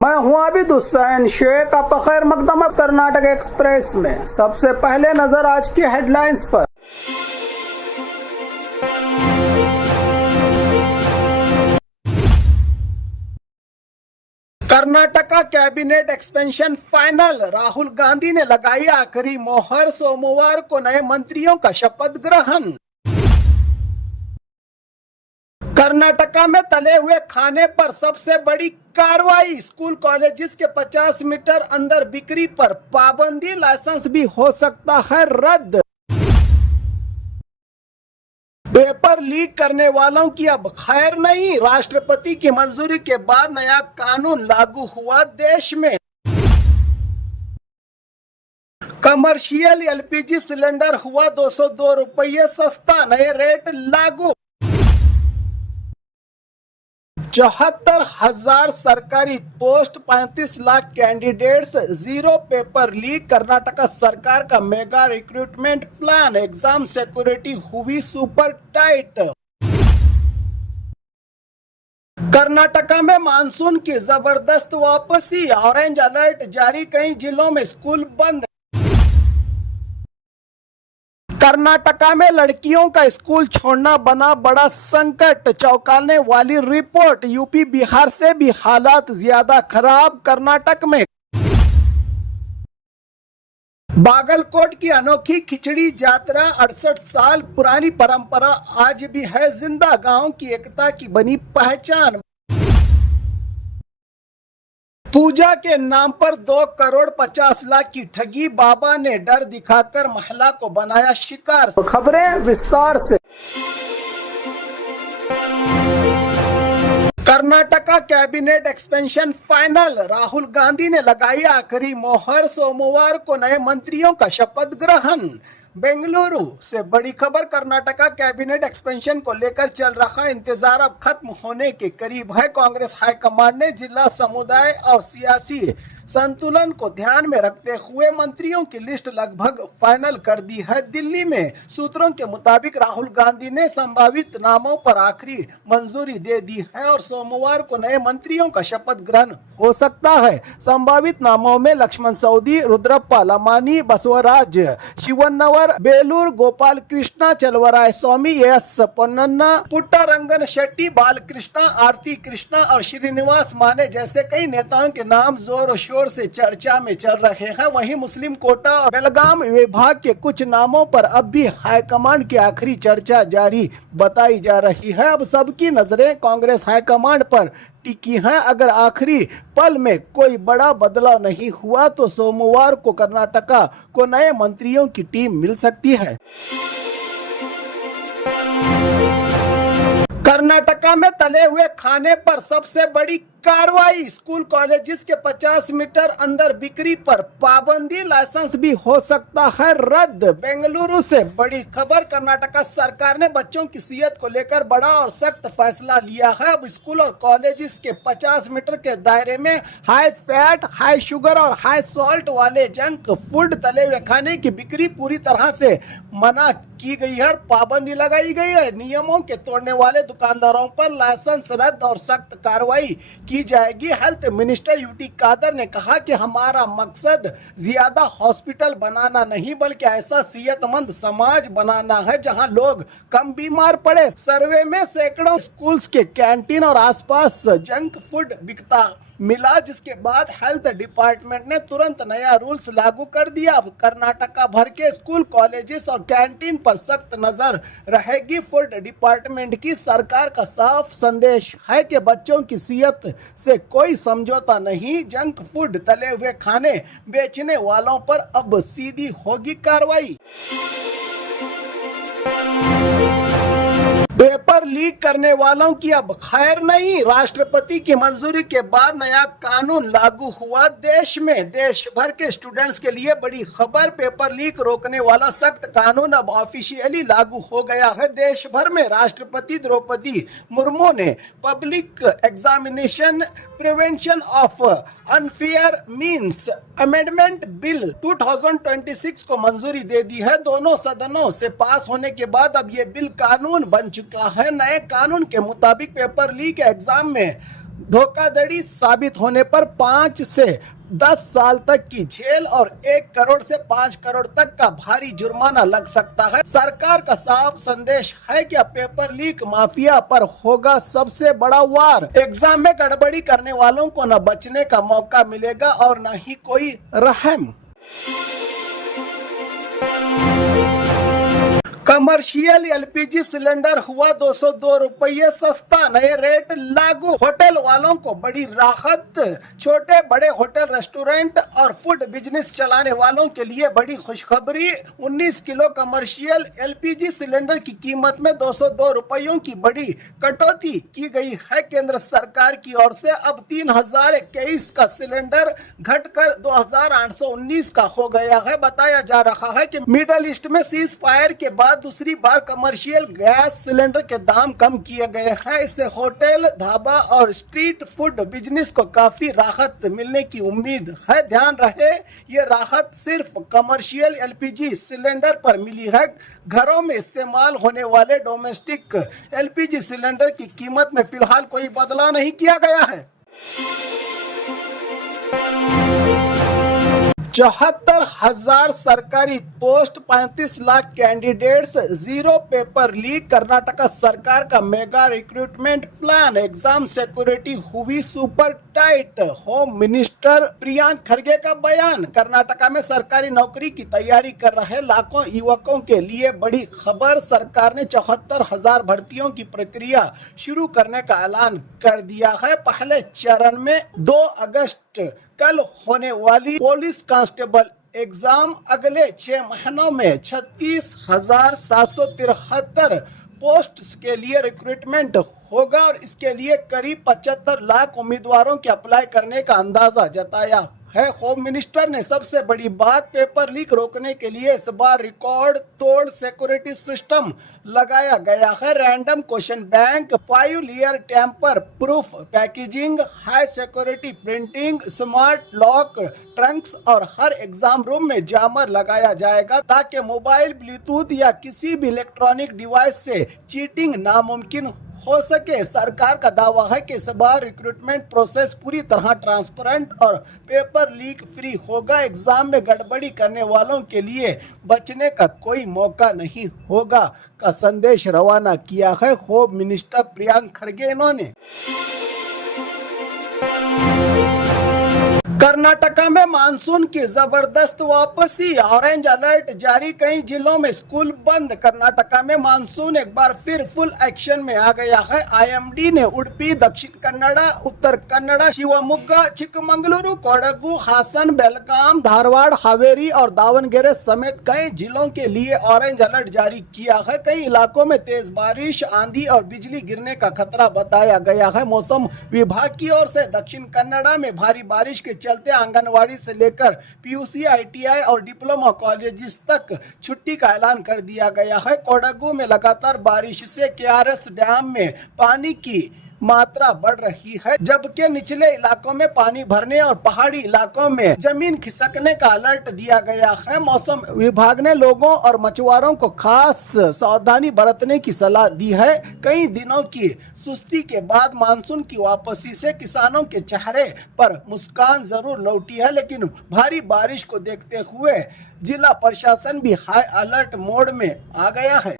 मैं हूं आबिद हुसैन शेख। आपका खैर मकदम है कर्नाटक एक्सप्रेस में। सबसे पहले नजर आज की हेडलाइंस पर। Karnataka cabinet expansion final. Rahul Gandhi ने लगाई आखिरी मोहर। सोमवार को नए मंत्रियों का शपथ ग्रहण। कर्नाटका में तले हुए खाने पर सबसे बड़ी कार्रवाई। स्कूल कॉलेजेस के 50 मीटर अंदर बिक्री पर पाबंदी। लाइसेंस भी हो सकता है रद्द। पेपर लीक करने वालों की अब खैर नहीं। राष्ट्रपति की मंजूरी के बाद नया कानून लागू हुआ देश में। कमर्शियल एलपीजी सिलेंडर हुआ 202 रुपये सस्ता। नए रेट लागू। 74,000 सरकारी post, 35 lakh candidates, zero paper leak. Karnataka सरकार का mega recruitment plan. Exam security हुई सुपर टाइट। कर्नाटका में मानसून की जबरदस्त वापसी। ऑरेंज अलर्ट जारी, कई जिलों में स्कूल बंद। कर्नाटका में लड़कियों का स्कूल छोड़ना बना बड़ा संकट। चौंकाने वाली रिपोर्ट। यूपी बिहार से भी हालात ज्यादा खराब कर्नाटक में। बागलकोट की अनोखी खिचड़ी यात्रा। 68 साल पुरानी परंपरा आज भी है जिंदा। गांव की एकता की बनी पहचान। पूजा के नाम पर 2 करोड़ 50 लाख की ठगी। बाबा ने डर दिखाकर महिला को बनाया शिकार। खबरें विस्तार से। Karnataka cabinet expansion final. Rahul Gandhi ने लगाई आखिरी मोहर। सोमवार को नए मंत्रियों का शपथ ग्रहण। बेंगलुरु से बड़ी खबर। कर्नाटका कैबिनेट एक्सपेंशन को लेकर चल रहा इंतजार अब खत्म होने के करीब है। कांग्रेस हाईकमान ने जिला, समुदाय और सियासी संतुलन को ध्यान में रखते हुए मंत्रियों की लिस्ट लगभग फाइनल कर दी है। दिल्ली में सूत्रों के मुताबिक राहुल गांधी ने संभावित नामों पर आखिरी मंजूरी दे दी है और सोमवार को नए मंत्रियों का शपथ ग्रहण हो सकता है। संभावित नामों में लक्ष्मण सवदी, रुद्रप्पा लमानी, बसवराज शिवन्नवर, बेलूर गोपाल कृष्णा, चलवराय स्वामी, एस पोन्नन्ना, पुट्टारंगन शेट्टी, बालकृष्णा, आरती कृष्णा और श्रीनिवास माने जैसे कई नेताओं के नाम जोर शोर से चर्चा में चल रहे हैं। वहीं मुस्लिम कोटा और बेलगाम विभाग के कुछ नामों पर अब भी हाईकमांड की आखिरी चर्चा जारी बताई जा रही है। अब सबकी नजरें कांग्रेस हाईकमांड पर टिकी हैं। अगर आखिरी पल में कोई बड़ा बदलाव नहीं हुआ तो सोमवार को कर्नाटका को नए मंत्रियों की टीम मिल सकती है। कर्नाटका में तले हुए खाने पर सबसे बड़ी कार्रवाई। स्कूल कॉलेजेस के 50 मीटर अंदर बिक्री पर पाबंदी। लाइसेंस भी हो सकता है रद्द। बेंगलुरु से बड़ी खबर। कर्नाटका सरकार ने बच्चों की सेहत को लेकर बड़ा और सख्त फैसला लिया है। अब स्कूल और कॉलेजेस के 50 मीटर के दायरे में हाई फैट, हाई शुगर और हाई सॉल्ट वाले जंक फूड, तले हुए खाने की बिक्री पूरी तरह से मना की गई है। पाबंदी लगाई गई है। नियमों के तोड़ने वाले दुकानदारों पर लाइसेंस रद्द और सख्त कार्रवाई की जाएगी। हेल्थ मिनिस्टर यूटी कादर ने कहा कि हमारा मकसद ज्यादा हॉस्पिटल बनाना नहीं बल्कि ऐसा सेहतमंद समाज बनाना है जहां लोग कम बीमार पड़े। सर्वे में सैकड़ों स्कूल्स के कैंटीन और आसपास जंक फूड बिकता मिला, जिसके बाद हेल्थ डिपार्टमेंट ने तुरंत नया रूल्स लागू कर दिया। अब कर्नाटका भर के स्कूल, कॉलेजेस और कैंटीन पर सख्त नजर रहेगी। फूड डिपार्टमेंट की सरकार का साफ संदेश है कि बच्चों की सेहत से कोई समझौता नहीं। जंक फूड, तले हुए खाने बेचने वालों पर अब सीधी होगी कार्रवाई। पेपर लीक करने वालों की अब खैर नहीं। राष्ट्रपति की मंजूरी के बाद नया कानून लागू हुआ देश में। देश भर के स्टूडेंट्स के लिए बड़ी खबर। पेपर लीक रोकने वाला सख्त कानून अब ऑफिशियली लागू हो गया है। देश भर में राष्ट्रपति द्रौपदी मुर्मू ने public examination prevention of unfair means amendment bill 2026 को मंजूरी दे दी है। दोनों सदनों से पास होने के बाद अब ये बिल कानून बन चुका है। नए कानून के मुताबिक पेपर लीक एग्जाम में धोखाधड़ी साबित होने पर 5 से 10 साल तक की जेल और 1 करोड़ से 5 करोड़ तक का भारी जुर्माना लग सकता है। सरकार का साफ संदेश है कि पेपर लीक माफिया पर होगा सबसे बड़ा वार। एग्जाम में गड़बड़ी करने वालों को न बचने का मौका मिलेगा और न ही कोई रहम। कमर्शियल एलपीजी सिलेंडर हुआ 202 रुपये सस्ता, नए रेट लागू। होटल वालों को बड़ी राहत। छोटे बड़े होटल, रेस्टोरेंट और फूड बिजनेस चलाने वालों के लिए बड़ी खुशखबरी। 19 किलो कमर्शियल एलपीजी सिलेंडर की कीमत में 202 रुपयों की बड़ी कटौती की गई है। केंद्र सरकार की ओर से अब 3021 का सिलेंडर घटकर 2819 का हो गया है। बताया जा रहा है कि मिडल ईस्ट में सीज फायर के बाद दूसरी बार कमर्शियल गैस सिलेंडर के दाम कम किए गए हैं। इससे होटल, ढाबा और स्ट्रीट फूड बिजनेस को काफी राहत मिलने की उम्मीद है। ध्यान रहे, ये राहत सिर्फ कमर्शियल एलपीजी सिलेंडर पर मिली है। घरों में इस्तेमाल होने वाले डोमेस्टिक एलपीजी सिलेंडर की कीमत में फिलहाल कोई बदलाव नहीं किया गया है। 74,000 सरकारी post, 35 lakh candidates, 0 paper leak. Karnataka सरकार का mega recruitment plan. Exam security हुई super tight. Home minister Priyank Kharge का बयान। कर्नाटक में सरकारी नौकरी की तैयारी कर रहे लाखों युवकों के लिए बड़ी खबर। सरकार ने 74,000 भर्तियों की प्रक्रिया शुरू करने का ऐलान कर दिया है। पहले चरण में 2 अगस्त कल होने वाली पुलिस कांस्टेबल एग्जाम, अगले 6 महीनों में 36,773 पोस्ट्स के लिए रिक्रूटमेंट होगा और इसके लिए करीब 75 लाख उम्मीदवारों के अप्लाई करने का अंदाजा जताया है। होम मिनिस्टर ने सबसे बड़ी बात, पेपर लीक रोकने के लिए इस बार रिकॉर्ड तोड़ सिक्योरिटी सिस्टम लगाया गया है। Random question bank, 5 layer tamper proof packaging, high security printing, smart lock trunks और हर एग्जाम रूम में जामर लगाया जाएगा ताकि मोबाइल, ब्लूटूथ या किसी भी इलेक्ट्रॉनिक डिवाइस से चीटिंग नामुमकिन हो सके। सरकार का दावा है कि इस बार रिक्रूटमेंट प्रोसेस पूरी तरह ट्रांसपेरेंट और पेपर लीक फ्री होगा। एग्जाम में गड़बड़ी करने वालों के लिए बचने का कोई मौका नहीं होगा का संदेश रवाना किया है होम मिनिस्टर प्रियंक खरगे। इन्होंने कर्नाटक में मानसून की जबरदस्त वापसी, ऑरेंज अलर्ट जारी, कई जिलों में स्कूल बंद। कर्नाटक में मानसून एक बार फिर फुल एक्शन में आ गया है। आईएमडी ने उडुपी, दक्षिण कन्नड़, उत्तर कन्नड़, शिवमोग्गा, चिಕ್ಕमंगलुरु, कोडगु, हासन, बेलगाम, धारवाड़, हावेरी और दावणगेरे समेत कई जिलों के लिए ऑरेंज अलर्ट जारी किया है। कई इलाकों में तेज बारिश, आंधी और बिजली गिरने का खतरा बताया गया है। मौसम विभाग की ओर से दक्षिण कन्नड़ में भारी बारिश के चलते आंगनवाड़ी से लेकर पीयूसी, आईटीआई और डिप्लोमा कॉलेजेस तक छुट्टी का ऐलान कर दिया गया है। कोडगु में लगातार बारिश से केआरएस डैम में पानी की मात्रा बढ़ रही है, जबकि निचले इलाकों में पानी भरने और पहाड़ी इलाकों में जमीन खिसकने का अलर्ट दिया गया है। मौसम विभाग ने लोगों और मछुआरों को खास सावधानी बरतने की सलाह दी है। कई दिनों की सुस्ती के बाद मानसून की वापसी से किसानों के चेहरे पर मुस्कान जरूर लौटी है, लेकिन भारी बारिश को देखते हुए जिला प्रशासन भी हाई अलर्ट मोड में आ गया है।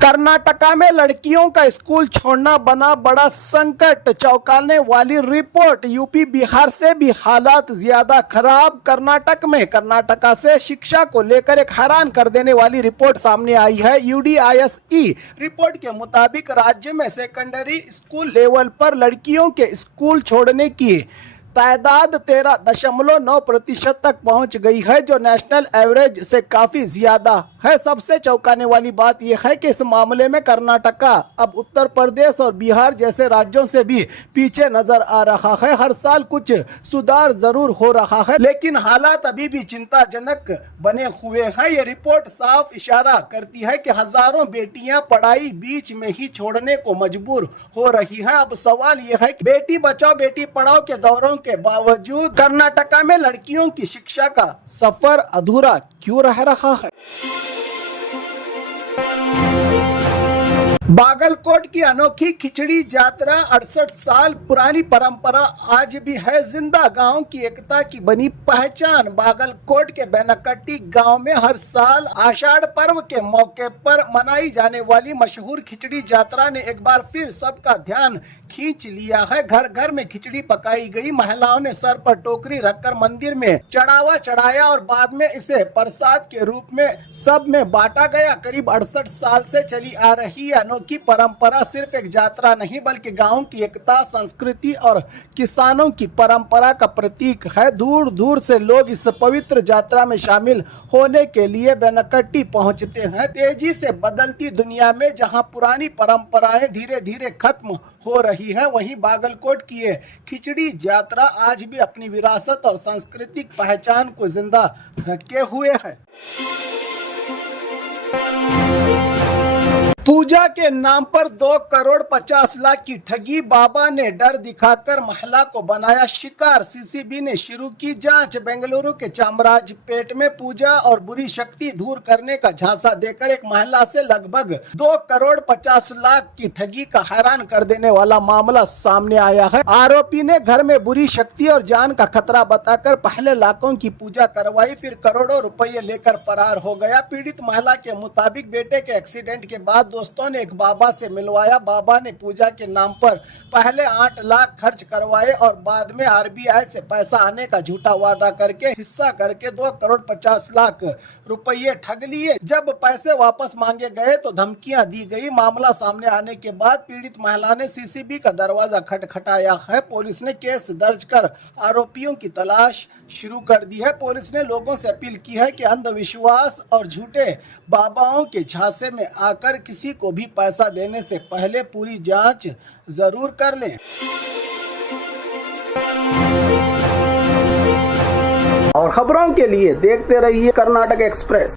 कर्नाटक में लड़कियों का स्कूल छोड़ना बना बड़ा संकट, चौंकाने वाली रिपोर्ट। यूपी बिहार से भी हालात ज्यादा खराब। कर्नाटक से शिक्षा को लेकर एक हैरान कर देने वाली रिपोर्ट सामने आई है। UDISE रिपोर्ट के मुताबिक राज्य में सेकेंडरी स्कूल लेवल पर लड़कियों के स्कूल छोड़ने की तादाद 13.9% तक पहुंच गई है, जो नेशनल एवरेज से काफी ज्यादा है। सबसे चौंकाने वाली बात यह है कि इस मामले में कर्नाटक अब उत्तर प्रदेश और बिहार जैसे राज्यों से भी पीछे नजर आ रहा है। हर साल कुछ सुधार जरूर हो रहा है, लेकिन हालात अभी भी चिंताजनक बने हुए हैं। ये रिपोर्ट साफ इशारा करती है कि हजारों बेटियां पढ़ाई बीच में ही छोड़ने को मजबूर हो रही हैं। अब सवाल यह है कि बेटी बचाओ बेटी पढ़ाओ के दौरों के बावजूद कर्नाटक में लड़कियों की शिक्षा का सफर अधूरा क्यों रह रहा है। बागलकोट की अनोखी खिचड़ी यात्रा 68 साल पुरानी परंपरा आज भी है जिंदा। गांव की एकता की बनी पहचान। बागलकोट के बेनकट्टी गांव में हर साल आषाढ़ पर्व के मौके पर मनाई जाने वाली मशहूर खिचड़ी यात्रा ने एक बार फिर सबका ध्यान खींच लिया है। घर घर में खिचड़ी पकाई गई, महिलाओं ने सर पर टोकरी रखकर मंदिर में चढ़ावा चढ़ाया और बाद में इसे प्रसाद के रूप में सब में बांटा गया। करीब 68 साल से चली आ रही अनोखी परंपरा सिर्फ एक यात्रा नहीं बल्कि गांव की एकता, संस्कृति और किसानों की परंपरा का प्रतीक है। दूर दूर से लोग इस पवित्र यात्रा में शामिल होने के लिए बेनकट्टी पहुंचते हैं। तेजी से बदलती दुनिया में जहां पुरानी परंपराएं धीरे धीरे खत्म हो रही है, वहीं बागलकोट की ये खिचड़ी यात्रा आज भी अपनी विरासत और सांस्कृतिक पहचान को जिंदा रखे हुए है। पूजा के नाम पर 2 करोड़ 50 लाख की ठगी, बाबा ने डर दिखाकर महिला को बनाया शिकार। सीसीबी ने शुरू की जांच। बेंगलुरु के चामराजपेट में पूजा और बुरी शक्ति दूर करने का झांसा देकर एक महिला से लगभग 2 करोड़ 50 लाख की ठगी का हैरान कर देने वाला मामला सामने आया है। आरोपी ने घर में बुरी शक्ति और जान का खतरा बताकर पहले लाखों की पूजा करवाई, फिर करोड़ों रुपए लेकर फरार हो गया। पीड़ित महिला के मुताबिक बेटे के एक्सीडेंट के बाद दोस्तों ने एक बाबा से मिलवाया। बाबा ने पूजा के नाम पर पहले 8 लाख खर्च करवाए और बाद में आरबीआई से पैसा आने का झूठा वादा करके हिस्सा करके 2 करोड़ 50 लाख रुपए ठग लिए। जब पैसे वापस मांगे गए तो धमकियां दी गई। मामला सामने आने के बाद पीड़ित महिला ने सीसीबी का दरवाजा खटखटाया है। पुलिस ने केस दर्ज कर आरोपियों की तलाश शुरू कर दी है। पुलिस ने लोगों से अपील की है कि अंधविश्वास और झूठे बाबाओं के झांसे में आकर किसी को भी पैसा देने से पहले पूरी जांच जरूर कर लें। और खबरों के लिए देखते रहिए कर्नाटक एक्सप्रेस।